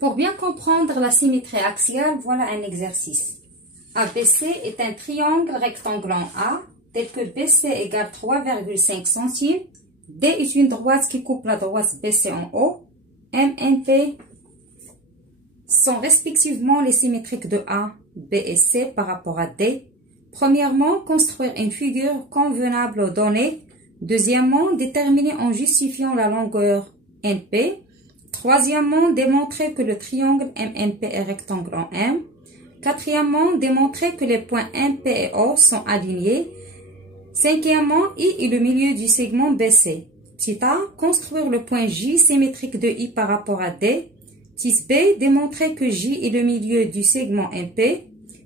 Pour bien comprendre la symétrie axiale, voilà un exercice. ABC est un triangle rectangle en A, tel que BC égale 3,5 cm. D est une droite qui coupe la droite BC en haut. M, N, P sont respectivement les symétriques de A, B et C par rapport à D. Premièrement, construire une figure convenable aux données. Deuxièmement, déterminer en justifiant la longueur NP. Troisièmement, démontrer que le triangle MNP est rectangle en M. Quatrièmement, démontrer que les points MP et O sont alignés. Cinquièmement, I est le milieu du segment BC. Petit a, construire le point J symétrique de I par rapport à D. Petit B, démontrer que J est le milieu du segment MP.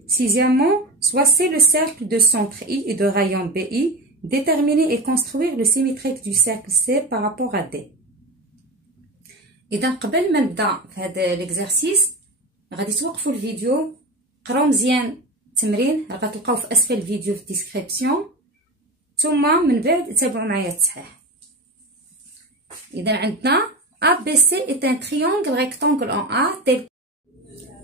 Sixièmement, choisir le cercle de centre I et de rayon BI. Déterminer et construire le symétrique du cercle C par rapport à D. إذا قبل ما نبدا في هذا الإكزرسيس غادي توقفوا الفيديو قراو مزيان التمرين غتلقاو في أسفل الفيديو في الديسكريبسيون ثم من بعد تابعوا معايا التصحيح. إذا عندنا ABC est un triangle rectangle en A tel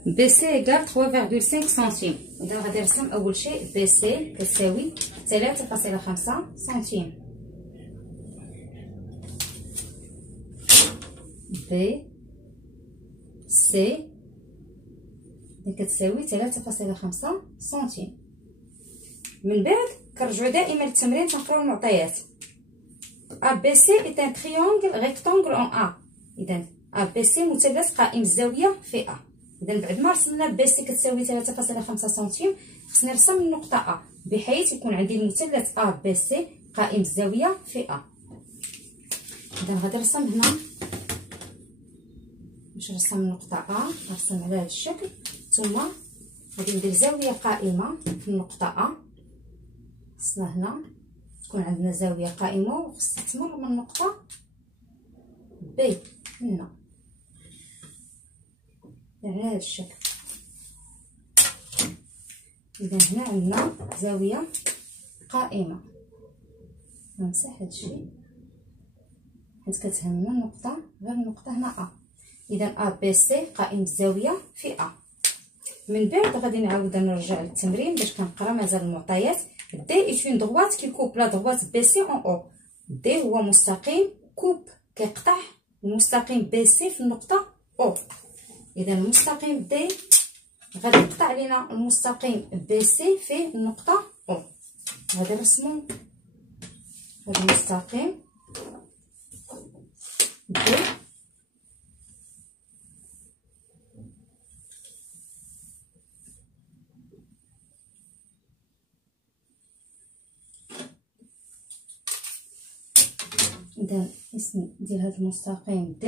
BC égale 3,5 cm. إذا غادي نرسم أول شيء BC كتساوي 3.5 سنتيم. B C كتساوي 3.5 سنتيم. من بعد كنرجعو دائما للتمرين تنقراو المعطيات. ABC est un triangle rectangle en A. إذا ABC مثلث قائم الزاوية في A. إذا بعد ما رسمنا BC كتساوي 3.5 سنتيم خصني نرسم النقطة A بحيث يكون عندي المثلث ABC قائم الزاوية في A. إذا غادي نرسم هنا باش نرسم النقطة A نرسم على هذا الشكل ثم غادي ندير زاوية قائمة في النقطة A. خصنا هنا تكون عندنا زاوية قائمة وخصها تمر من النقطة B هنا على هذا الشكل. إذا هنا عندنا زاوية قائمة. نمسح هذا الشيء حيت كتهمنا النقطة غير النقطة هنا A. إذا ABC قائم الزاوية في A. من بعد غادي نعاود نرجع للتمرين باش كنقرا مازال المعطيات. D est une droite qui coupe la droite BC en haut. D هو مستقيم كوب كيقطع المستقيم BC في النقطة O. إذا المستقيم D غادي يقطع لنا المستقيم BC في النقطة O. غادي نرسمو هذا المستقيم D إذا اسم ديال هذا المستقيم D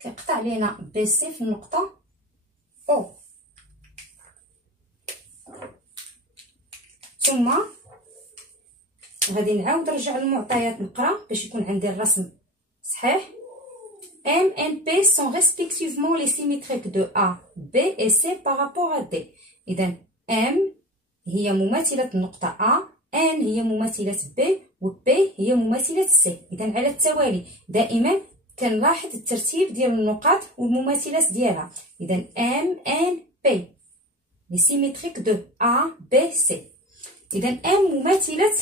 كيقطع لينا BC في النقطة O. ثم غادي نعاود نرجع للمعطيات نقرا باش يكون عندي الرسم صحيح. M N P sont respectivement les symétriques de A, B et C par rapport à D. إذا M هي مماثلة النقطة A، N هي مماثلة B و P هي مماثلة C. إذا على التوالي دائما كنلاحظ الترتيب ديال النقاط والمماثلات ديالها. إذا M N P les symétriques de A B C. إذا M مماثلة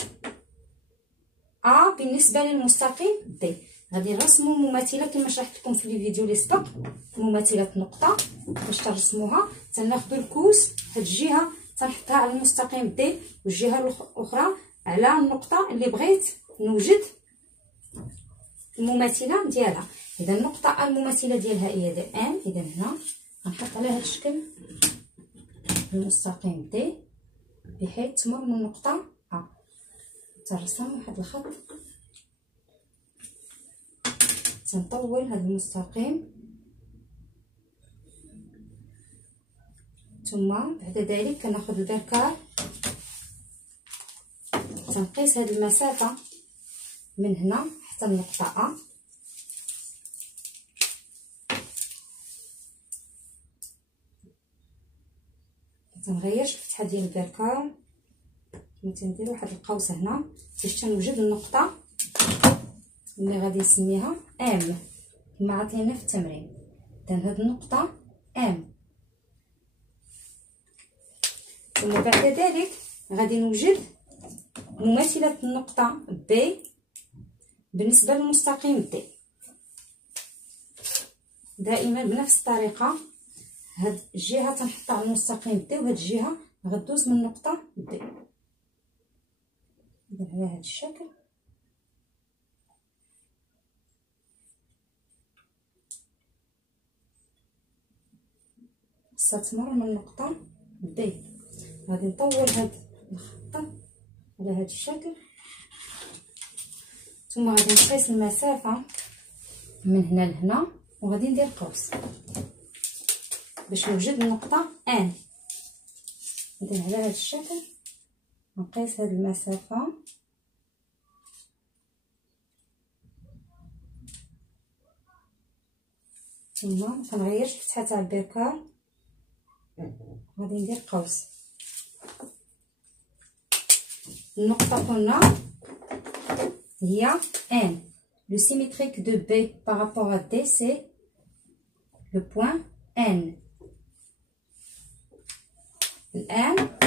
A بالنسبة للمستقيم D. غادي نرسمو مماثلة كما شرحت لكم في الفيديو اللي سبق. مماثلة نقطة باش ترسموها تناخدو الكوس هاد الجهة تنحطها على المستقيم D والجهة الأخرى على النقطة اللي بغيت نوجد المماثلة ديالها. إذا النقطة المماثلة ديالها هي دي M. إذا هنا غنحط على هذا الشكل المستقيم D بحيث تمر من النقطة A. ترسم واحد الخط تنطول هذا المستقيم ثم بعد ذلك كناخذ البركار تنقيس هذه المسافة من هنا حتى النقطة A. تنغير الفتحة ديال البركار تندير واحد القوس هنا باش تنوجد النقطة اللي غادي نسميها M كما عطينا في التمرين. إذن هاد النقطة ام. ثم بعد ذلك غادي نوجد مماثلة النقطة بي بالنسبة للمستقيم دي. دائما بنفس الطريقة هاد الجهة تنحطها على المستقيم دي، وهاد الجهة غدوز من النقطة بي. إذا على هاد الشكل خاصها تمر من النقطة بي. غادي نطول هاد الخط على هاد الشكل، ثم غادي نقيس المسافة من هنا لهنا، وغادي ندير قوس باش نوجد النقطة ان. إذن على هاد الشكل نقيس هاد المسافة، ثم مكنغيرش الفتحة تاع البيكار، غادي ندير قوس. النقطة قلنا هي N. Le symétrique de B par rapport à D, c'est le point N. الآن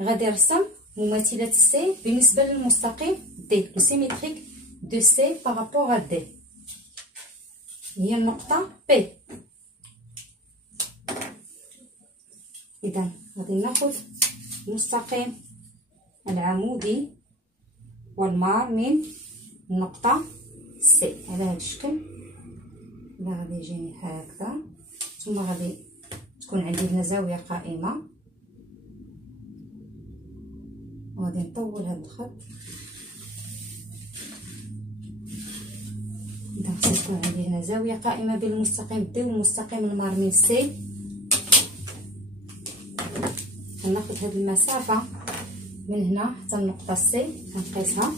غادي نرسم مماثلة C بالنسبة للمستقيم D. Le symétrique de C par rapport à D هي النقطة P. إذا غادي ناخذ المستقيم العمودي والمار من النقطة سي على هذا الشكل. لا غادي يجيني هكذا، ثم غادي تكون عندي هنا زاوية قائمة، وغادي نطول هذا الخط. إذا تكون عندي هنا زاوية قائمة بين المستقيم دي والمستقيم المار من سي. غناخد هاد المسافة من هنا حتى النقطة سي، غنقيسها.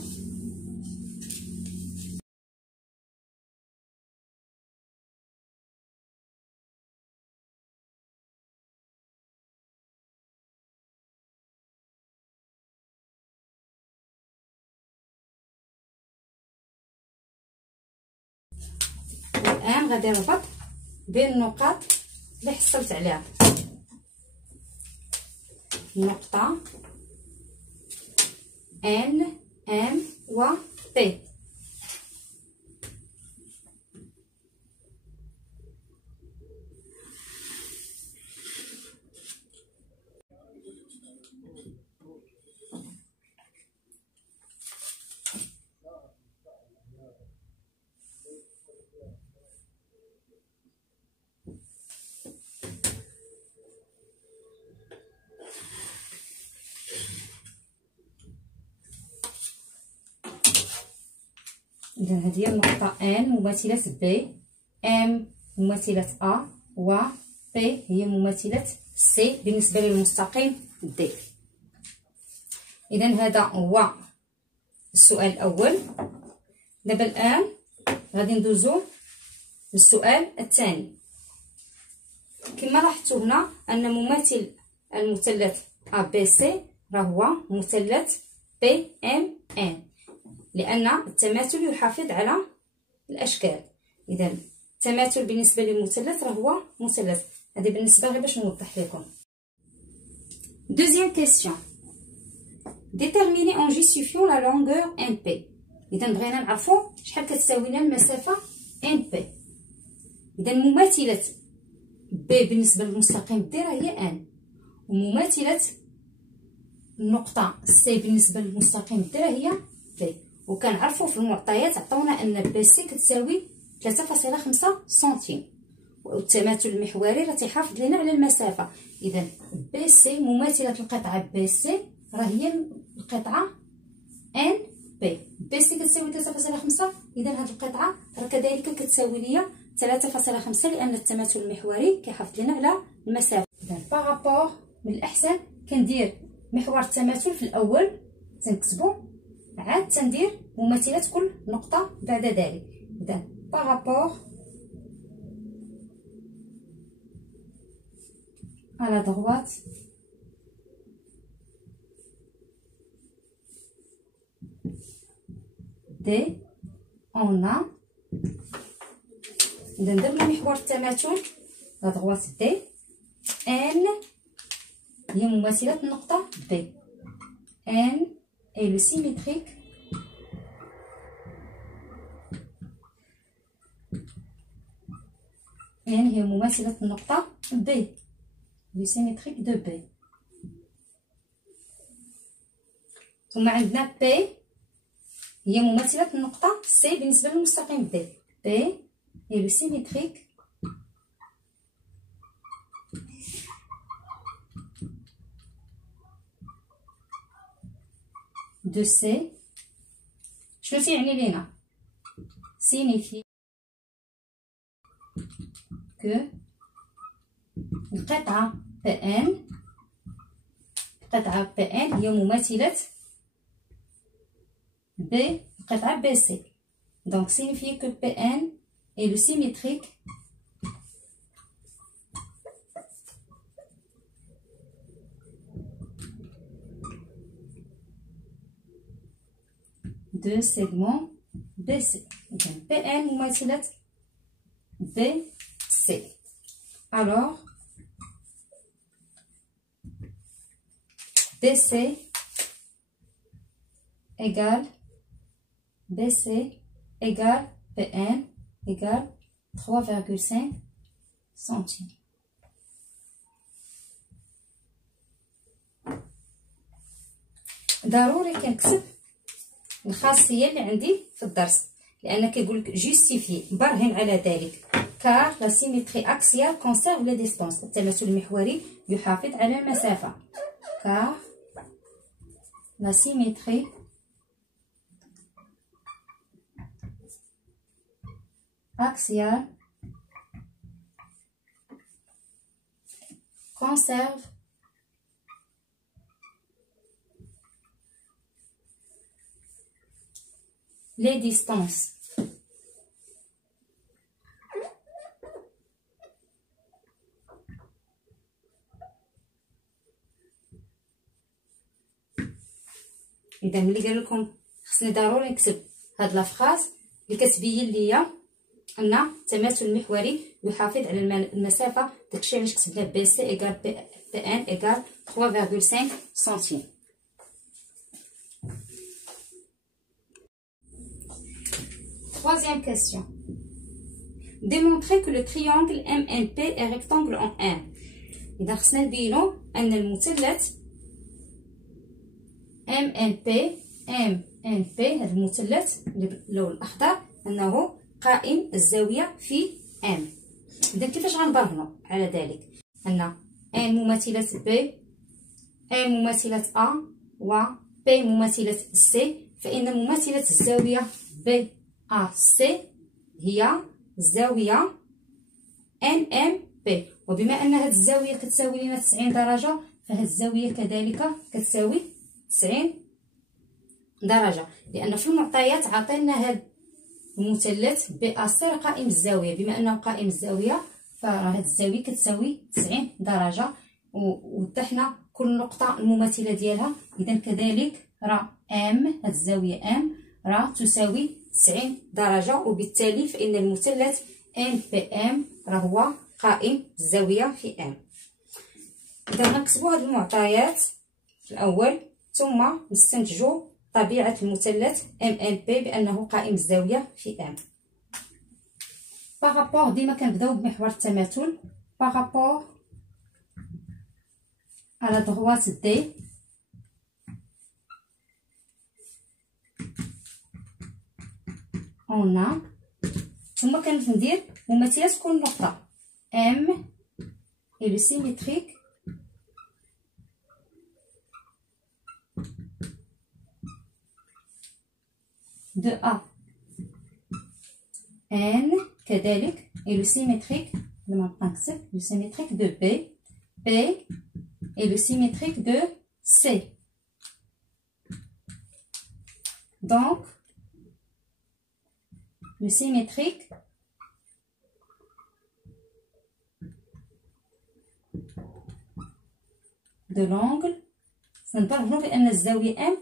الآن غادي نربط بين النقاط اللي حصلت عليها. النقطة N M و P. إذا هذه هي النقطة N مماثلة B، M مماثلة A، و P هي مماثلة C بالنسبة للمستقيم D. إذا هذا هو السؤال الأول. دابا الآن غادي ندوزو للسؤال الثاني. كما لاحظتوا هنا أن مماثل المثلث ABC راه هو مثلث PMN، لأن التماثل يحافظ على الأشكال. إذا التماثل بالنسبة للمثلث راه هو مثلث. هذه بالنسبة غير باش نوضح لكم. Deuxième question. Déterminer en justifiant la longueur NP. إذا بغينا نعرفوا شحال كتساوي لنا المسافة NP. إذا مماثلة B بالنسبة للمستقيم D راه هي N، ومماثلة النقطة C بالنسبة للمستقيم D راه هي P. وكنعرفوا في المعطيات عطاونا ان بي سي كتساوي 3.5 سنتيم، والتماثل المحوري راه تيحافظ لنا على المسافه. اذا بي سي مماثله القطعه بي سي راه هي القطعه ان بي. بي سي كتساوي 3.5، اذا هذه القطعه راه كذلك كتساوي ليا 3.5 لان التماثل المحوري كيحافظ لنا على المسافه. اذا بارابور من الاحسن كندير محور التماثل في الاول تنكتبو، عاد تندير مماثلة كل نقطة بعد ذلك. إذا بارابور à la droite D on a. إذا درنا محور التماثل لا دغوات دي ان هي مماثلة النقطة بي. ان اي لو سيميتريك ان هي مماثلة النقطة بي، لو سيميتريك دو بي. ثم عندنا بي هي مماثلة النقطة سي بالنسبة للمستقيم دي. بي هي لو سيميتريك دو سي. شنو تيعني لينا؟ سينيفي كو القطعة بي ان، القطعة بي ان هي مماثلة ب القطعة بي سي. دونك سينيفي كو بي ان اي لو سيميتريك دو سيغمون بي سي. إذن بي ان مماثلة بي سي. Alors BC égale BC égale PN égale 3,5 centimes. ضروري كنكتب الخاصية اللي عندي في الدرس، لأن كيقولك جوستيفي برهن على ذلك. car la symétrie axiale conserve les distances. التماثل المحوري يحافظ على المسافة. car la symétrie axiale conserve les distances. اذا ملي قال لكم خصني ضروري نكتب هاد لافراز اللي كتبين ليا ان التماثل المحوري يحافظ على المسافه، داكشي علاش كتبنا بي سي ايكال بي ان ايكال 3,5 سنتيم. Troisième question. Démontrer que le triangle MNP est rectangle en M. إذا خصنا نبينو أن المثلث MNP هذا المثلث باللون الأخضر أنه قائم الزاوية في M. إذا كيفاش غنبرهنو على ذلك؟ أن N مماثلة B، M مماثلة A و P مماثلة C، فإن مماثلة الزاوية BAC هي الزاوية NMP. وبما أن هذه الزاوية كتساوي لنا 90 درجة، فهذه الزاوية كذلك كتساوي 90 درجة، لأن في المعطيات عطينا هذا المثلث BAC قائم الزاوية. بما أنه قائم الزاوية فهذه الزاوية كتساوي 90 درجة، ووضحنا كل نقطة المماثلة ديالها. إذا كذلك راه M، هذه الزاوية M راه تساوي 90 درجة، وبالتالي فإن المثلث NPM راه هو قائم الزاوية في M. إذا غنكتبو هاد المعطيات في الأول ثم نستنتجو طبيعة المثلث MNP بأنه قائم الزاوية في M. بارابور ديما كنبداو بمحور التماثل. بارابور على droite D on a، ثم كندير مماثلة كل نقطة M et le symétrique de A. N كذلك et le symétrique le symétrique de B. P et le symétrique de C. Donc le symétrique de l'angle سنبرهنو بأن الزاوية M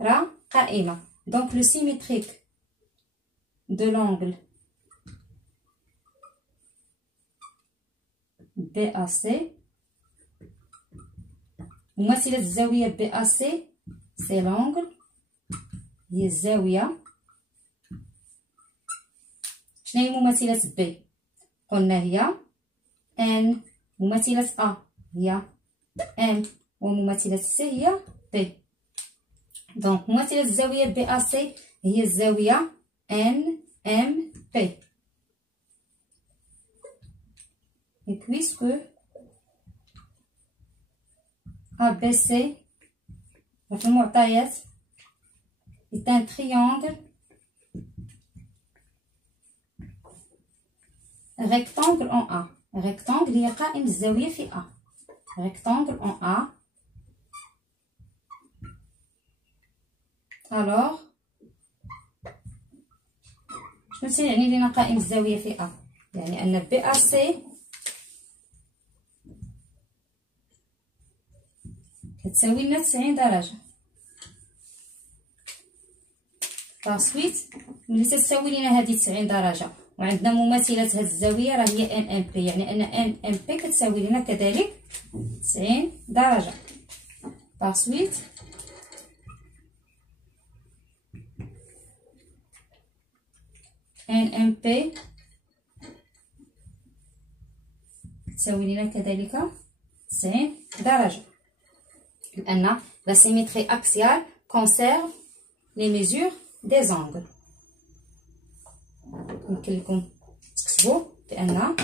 راه قائمة. Donc le symétrique de l'angle BAC مماثلة الزاوية BAC سي لونغل هي الزاوية. شنو هي مماثلة B؟ قلنا هي N. مماثلة A هي M ومماثلة C هي B. دونك مماثلة الزاوية BAC هي الزاوية NMP. Et puisque ABC في المعطيات est un triangle rectangle en A. rectangle هي قائم الزاوية في A. rectangle en A. alors شنو تيعني لينا قائم الزاوية في A؟ يعني أن BAC كتساوي لنا 90 درجة. باسكويت ملي تساوي لينا هذه 90 درجة وعندنا مماثلة هذه الزاوية راه هي NMP، يعني أن NMP كتساوي لنا كذلك 90 درجة. باسكويت NMP كتساوي لنا كذلك 90 درجة، لأن la symétrie axiale conserve les mesures des angles. يمكن لكم تكتبوا بأن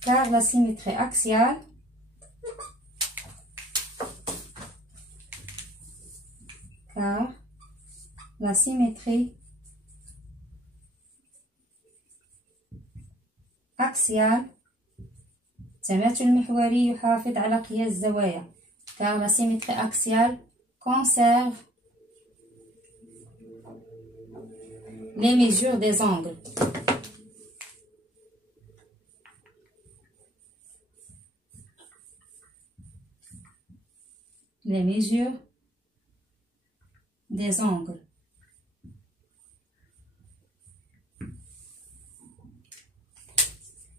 car la symétrie axiale التماثل المحوري يحافظ على قياس الزوايا. car la symétrie axiale conserve les mesures des angles. les mesures des angles.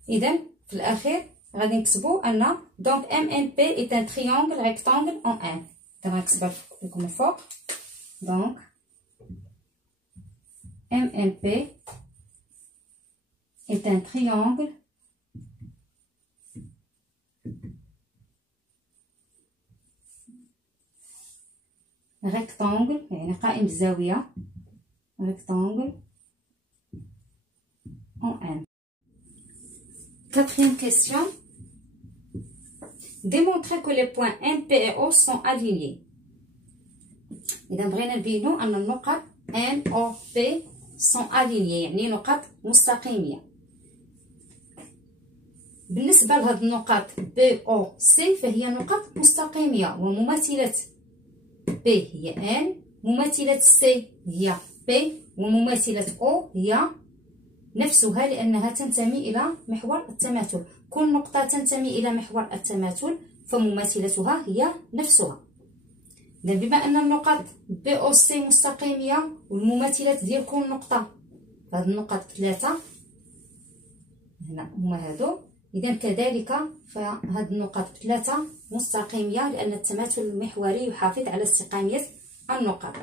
إذن في الأخير غادي نكتبوا أن donc MNP est un triangle rectangle en N. غنكتبها لكم الفوق. donc MNP est un triangle rectangle يعني قائم الزاوية rectangle en N. Quatrième question. Démontrer que les points N, P et O sont alignés. إذا بغينا نبينو أن النقط N, O, P sont alignés يعني نقط مستقيمية. بالنسبة لهاد النقط B, O, C فهي نقط مستقيمية ومماثلة B هي N، مماثلة C هي P ومماثلة O هي نفسها لأنها تنتمي إلى محور التماثل. كل نقطة تنتمي إلى محور التماثل فمماثلتها هي نفسها. إذن بما أن النقط B أو C مستقيمية والمماثلات ديال كل نقطة هاد النقط 3 هنا هما هادو، إذن كذلك فهاد النقط 3 مستقيمية لأن التماثل المحوري يحافظ على استقامية النقط.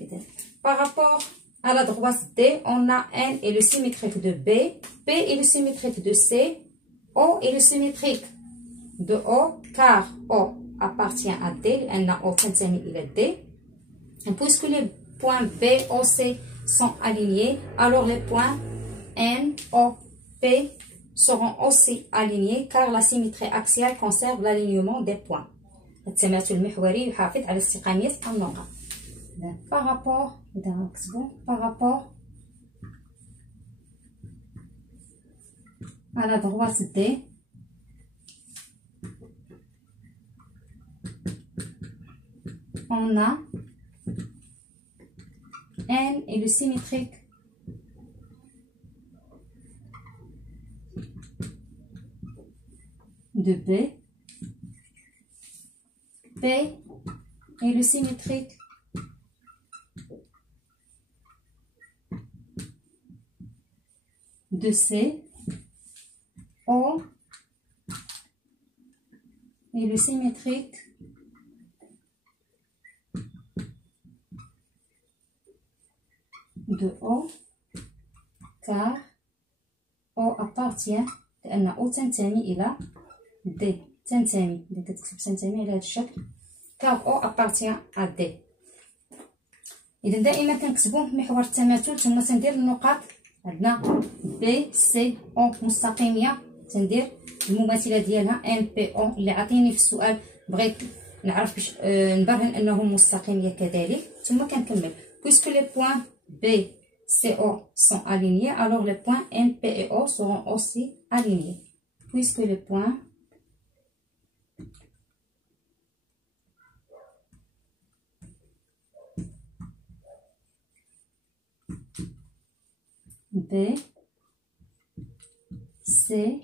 إذن par rapport à la droite D, on a N est le symétrique de B, P est le symétrique de C, O est le symétrique de O, car O appartient à D, لأن O تنتمي إلى D. Et puisque les points B, O, C sont alignés, alors les points N, O, P seront aussi alignés, car la symétrie axiale conserve l'alignement des points. التماثل المحوري يحافظ على استقامية النقط. Par rapport à la droite D, on a N est le symétrique de B, P est le symétrique de C, O et le symétrique de O, car O appartient لأن O تنتمي إلى D، تنتمي إذا كتكتب تنتمي على هذا الشكل، car O appartient à D. إذا دائما كنكتبو محور التماثل ثم تندير النقاط. عندنا B C O مستقيمية، تندير المماثلة ديالها M P O اللي عطيني في السؤال، بغيت نعرف باش نبرهن أنهم مستقيمية كذلك، ثم كنكمل. puisque les points B C O sont alignés, alors les points M P et O seront aussi alignés. Puisque les points B, C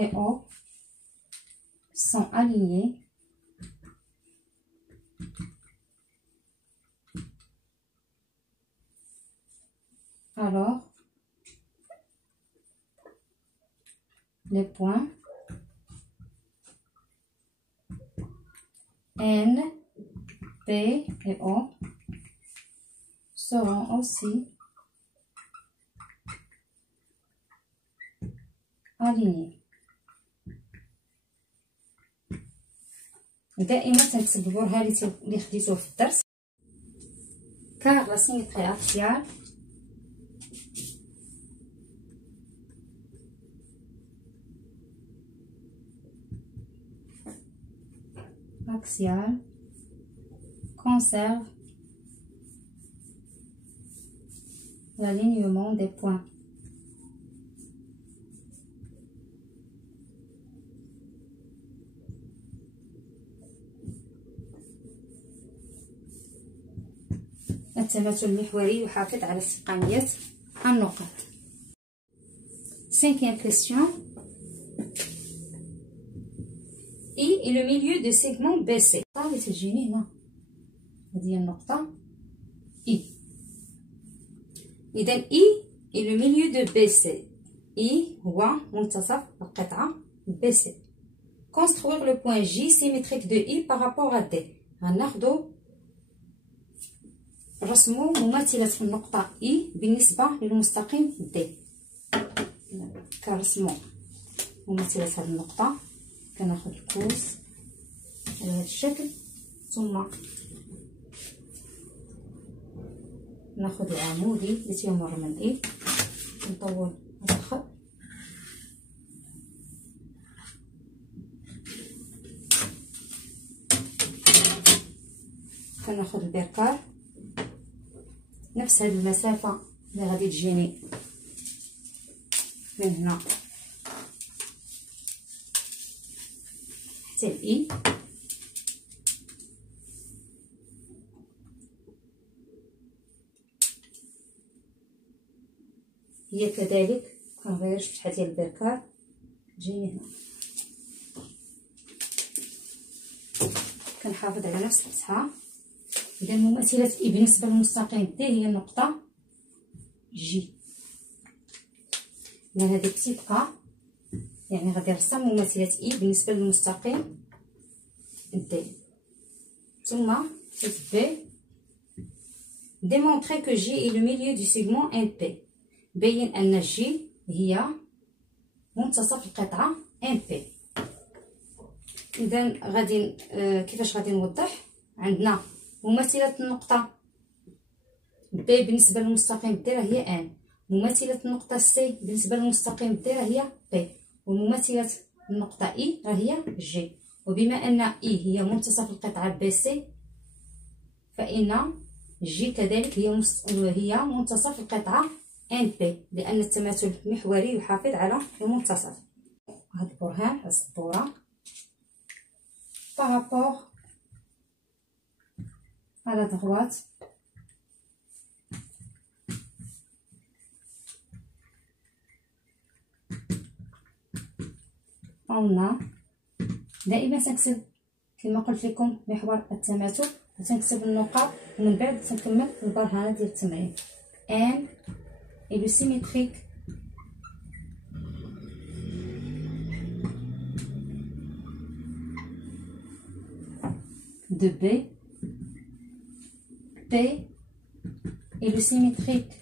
et O sont alignés, alors les points N, P et O seront aussi alignés. دائما تنكتب البرهان اللي خديتوه في الدرس. car la symétrie axiale conserve l'alignement des points. التماثل المحوري يحافظ على استقامية النقط. 5e question. I est le milieu de segment BC. اللي تجيني هنا هذه هي النقطة I. إذا I est le milieu de BC. I هو منتصف القطعة BC. Construire le point J symétrique de I par rapport à D. غناخدو رسمو مماثلة النقطة I بالنسبة للمستقيم D. كنرسمو مماثلة هذه النقطة، كناخد القوس على هذا الشكل، ثم ناخد العمودي اللي تيمر من I، نطول هذا الخط، كناخد البركار نفس هذه المسافة اللي غادي تجيني من هنا حتى الإي، هي كذلك كنغير الفتحة ديال البركار تجيني هنا، كنحافظ على نفس الفتحة. إذا مماثلة إي بالنسبة للمستقيم دي هي النقطة جي، إذا هذه تيبقى، يعني غادي نرسم مماثلة إي بالنسبة للمستقيم دي. ثم B. Démontrer que J est le milieu du segment NP. بين أن J هي منتصف القطعة NP. إذا غادي كيفاش غادي نوضح؟ عندنا مماثلة النقطة B بالنسبة للمستقيم D هي N، مماثلة النقطة C بالنسبة للمستقيم D هي P، ومماثلة النقطة I هي G. وبما أن I هي منتصف القطعة BC، فإن G كذلك هي منتصف القطعة NP، لأن التماثل المحوري يحافظ على المنتصف. هذا البرهان على السبورة par rapport à la droite on a دائما تنكتب كما قلت لكم محور التماثل، تنكتب النقاط ومن بعد تنكمل البرهانه ديال التمرين. N est le symétrique de B, P est le symétrique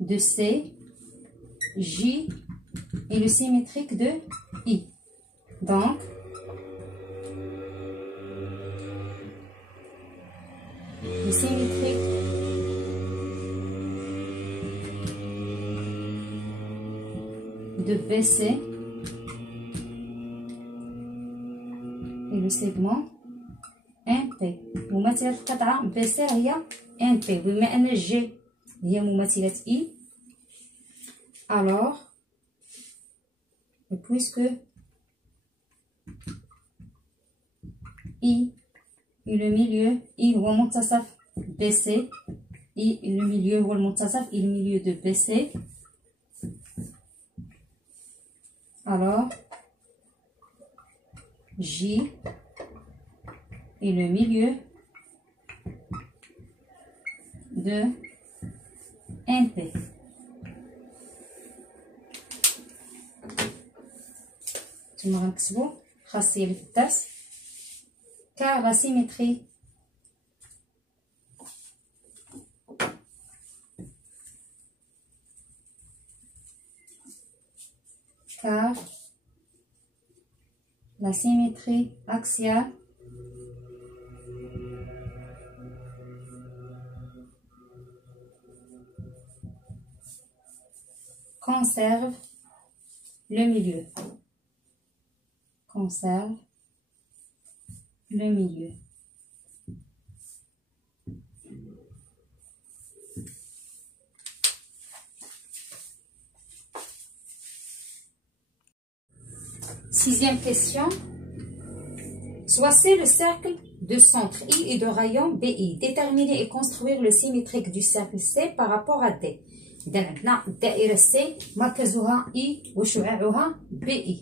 de C, J est le symétrique de I. Donc, le symétrique de BC est le segment NP. مماثلة القطعة BC هي NP. بما أن G هي مماثلة I, alors, et puisque I est le milieu, I هو منتصف BC, I est le milieu هو المنتصف, I est le milieu de BC, alors J est le milieu de NP. ثم غنكتبو الخاصية اللي في الدرس. car la symétrie axiale conserve le milieu. Conserve le milieu. Sixième question. Choisissez le cercle de centre I et de rayon BI. Déterminer et construire le symétrique du cercle C par rapport à D. إذا عندنا الدائرة C مركزها I وشعاعها BI.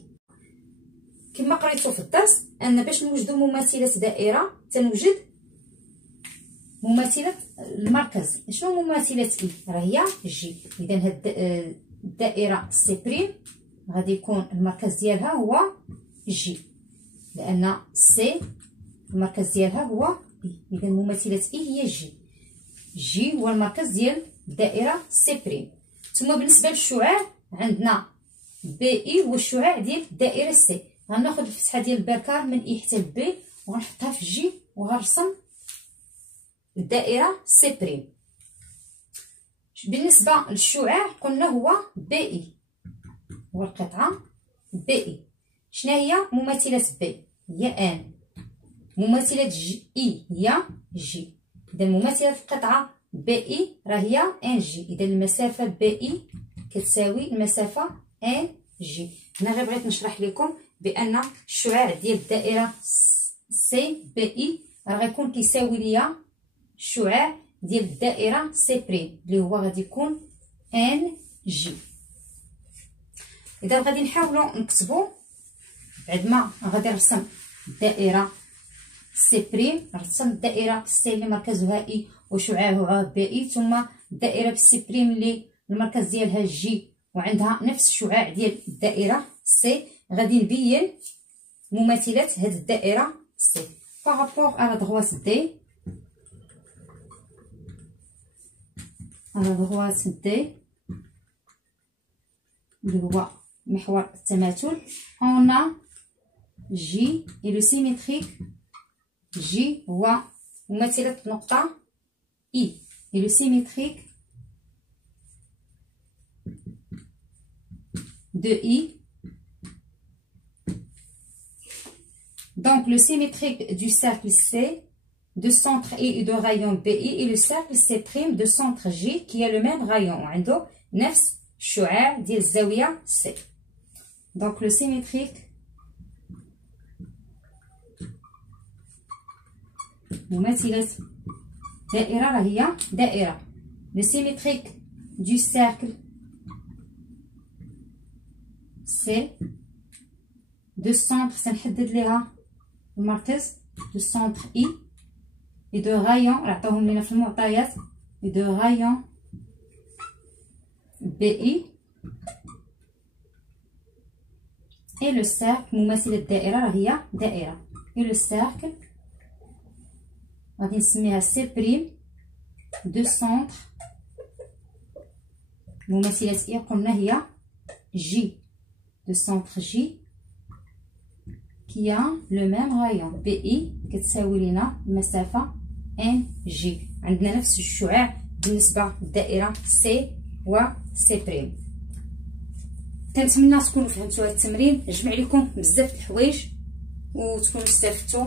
كما قريتو في الدرس أن باش نوجدو مماثلة دائرة تنوجد مماثلة المركز. شنو مماثلة I؟ راه هي J. إذا هاد الدائرة C بريم غادي يكون المركز ديالها هو J، لأن C المركز ديالها هو I. إذا مماثلة I هي J. J هو المركز ديال الدائرة C بريم. ثم بالنسبة للشعاع عندنا BI هو الشعاع ديال الدائرة C. غناخد الفتحة ديال البركار من I حتى ل B وغنحطها في J وغنرسم الدائرة C بريم. بالنسبة للشعاع قلنا هو BI، هو القطعة BI. شنا هي مماثلة B؟ هي N. مماثلة I هي J. إذا مماثلة القطعة BI راه هي NG. إذا المسافة BI كتساوي المسافة NG. هنا غير بغيت نشرح لكم بأن الشعاع ديال الدائرة CBI راه غيكون كيساوي ليا الشعاع ديال الدائرة C بريم اللي هو غادي يكون NG. إذا غادي نحاولو نكتبو بعد ما غادي نرسم الدائرة C بريم، نرسم الدائرة C اللي مركزها I وشعاعها BI، ثم الدائرة C بريم اللي المركز ديالها J وعندها نفس الشعاع ديال الدائرة C. غادي نبين مماثلة هاد الدائرة C بارابور على droite D. على droite D اللي هو محور التماثل. on a J et le symétrique J هو مماثلة النقطة I et le symétrique de I. Donc le symétrique du cercle C de centre I et de rayon BI et le cercle C' de centre J qui a le même rayon وعنده نفس الشعاع ديال الزاوية C. Donc le symétrique مماثلة دائرة راه هي دائرة. le symétrique du cercle C de centre سنحدد ليها المركز de centre I et de rayon عطاوهم لينا في المعطيات et de rayon BI et le cercle مماثلة الدائرة راه هي دائرة et le cercle غادي نسميها سي بريم دو سونتر. مماثلة اي قلنا هي جي دو سونتر جي كي لو ميم غايون بي اي كتساوي لينا المسافة ان جي. عندنا نفس الشعاع بالنسبة للدائرة سي و سي بريم. كنتمنى تكونوا فهمتوا هذا التمرين، جمع لكم بزاف د الحوايج وتكونوا استفدتوا.